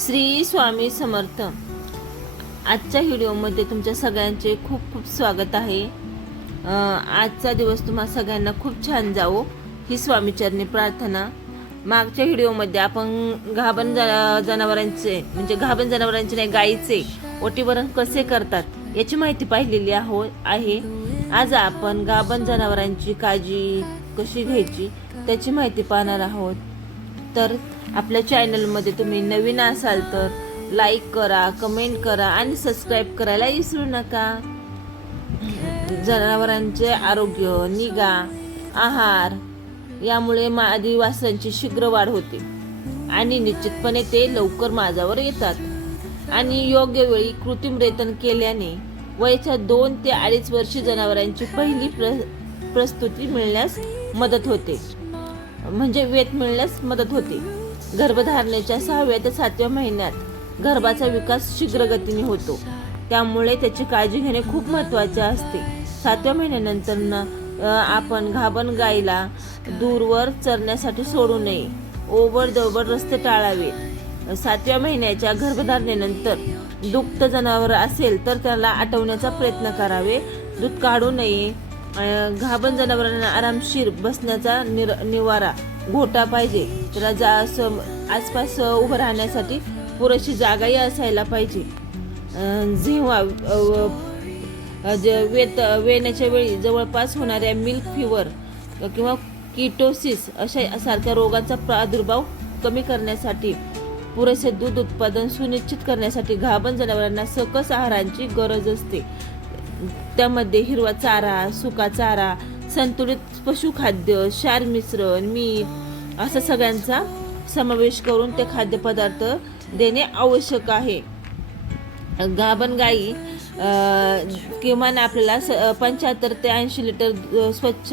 श्री स्वामी समर्थ। आजच्या व्हिडिओमध्ये तुमच्या सगळ्यांचे खूप खूप स्वागत आहे। आजचा दिवस तुम्हा सगळ्यांना खूप छान जावो ही स्वामीचरणी प्रार्थना। मागच्या व्हिडिओमध्ये आपण गाभण जनावरांचे म्हणजे गाभण जनावरांचे नाही गायीचे ओटीभरण कसे करतात याची माहिती पाहिलेली आहे। आज आपण गाभण जनावरांची काळजी कशी घ्यायची त्याची माहिती पाहणार आहोत। तर आपल्या चॅनलमध्ये तुम्ही नवीन असाल तर लाईक करा, कमेंट करा आणि सबस्क्राईब करायला विसरू नका। जनावरांचे आरोग्य, निगा, आहार यामुळे मादी वासरांची शीघ्र वाढ होते आणि निश्चितपणे ते लवकर माझ्यावर येतात। आणि योग्य वेळी कृत्रिम रेतन केल्याने वयाच्या 2 ते 2.5 वर्षी जनावरांची पहिली प्रस्तुती मिळण्यास मदत होते, म्हणजे वेत मिळण्यास मदत होते। गर्भधारणेच्या 6व्या ते 7व्या महिन्यात गर्भाचा विकास शीघ्र गतीने होतो, त्यामुळे त्याची काळजी घेणे खूप महत्त्वाचे असते। 7व्या महिन्यानंतर आपण गाभण गाईला दूरवर चरण्यासाठी सोडू नये, ओबडधोबड रस्ते टाळावे। 7व्या महिन्याच्या गर्भधारणेनंतर दुग्ध जनावर असेल तर त्याला आटवण्याचा प्रयत्न करावे, दूध काढू नये। गाभण जनावरांना आरामशीर बसण्याचा निवारा घोटा पाहिजे, त्याला आसपास उभं राहण्यासाठी पुरेशी जागाही असायला पाहिजे। जेव्हा वेण्याच्या वेळी जवळपास होणाऱ्या मिल्क फिवर किंवा किटोसिस अशा सारख्या रोगांचा प्रादुर्भाव कमी करण्यासाठी पुरेसे दूध उत्पादन सुनिश्चित करण्यासाठी गाभण जनावरांना सकस आहाराची गरज असते। त्यामध्ये हिरवा चारा, सुका चारा, संतुलित पशुखाद्य, क्षार मिश्रण, मीठ असा सगळ्यांचा समावेश करून ते खाद्यपदार्थ देणे आवश्यक आहे। गाभण गाई किमान आपल्याला 75 ते 80 लिटर स्वच्छ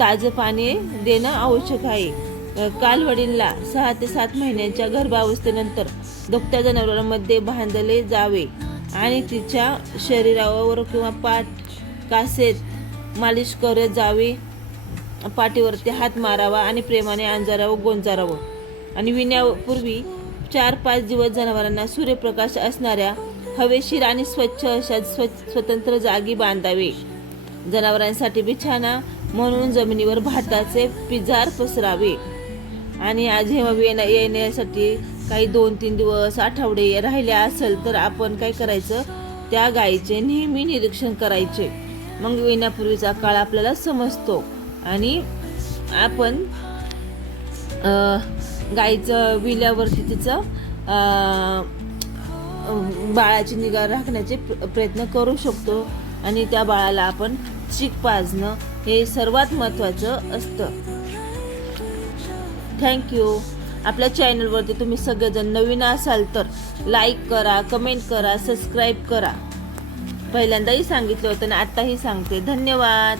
ताजे पाणी देणं आवश्यक आहे। कालवडीला 6 ते 7 महिन्यांच्या गर्भावस्थेनंतर दुभत्या जनावरांमध्ये बांधले जावे आणि तिच्या शरीरावर किंवा पाठ कासेत मालिश करत जावे। पाठीवरती हात मारावा आणि प्रेमाने अंजारावं गोंजारावं। आणि विण्यापूर्वी 4-5 दिवस जनावरांना सूर्यप्रकाश असणाऱ्या हवेशीर आणि स्वच्छ अशा स्वतंत्र जागी बांधावे। जनावरांसाठी बिछाना म्हणून जमिनीवर भाताचे पिजार पसरावे। आणि जेव्हा येण्यासाठी काही 2-3 दिवस आठवडे राहिले असेल तर आपण काय करायचं, त्या गायीचे नेहमी निरीक्षण करायचे। मग येण्यापूर्वीचा काळ आपल्याला समजतो आणि आपण गायीचं विल्यावरती तिचं बाळाची निगा राखण्याचे प्रयत्न करू शकतो। आणि त्या बाळाला आपण चीक पाजणं हे सर्वात महत्त्वाचं असतं। थँक्यू। आपल्या चॅनलवरती तुम्ही सगळेजण नवीन असाल तर लाईक करा, कमेंट करा, सबस्क्राईब करा। पहिल्यांदाही सांगितलं होतं आणि आत्ताही सांगते। धन्यवाद।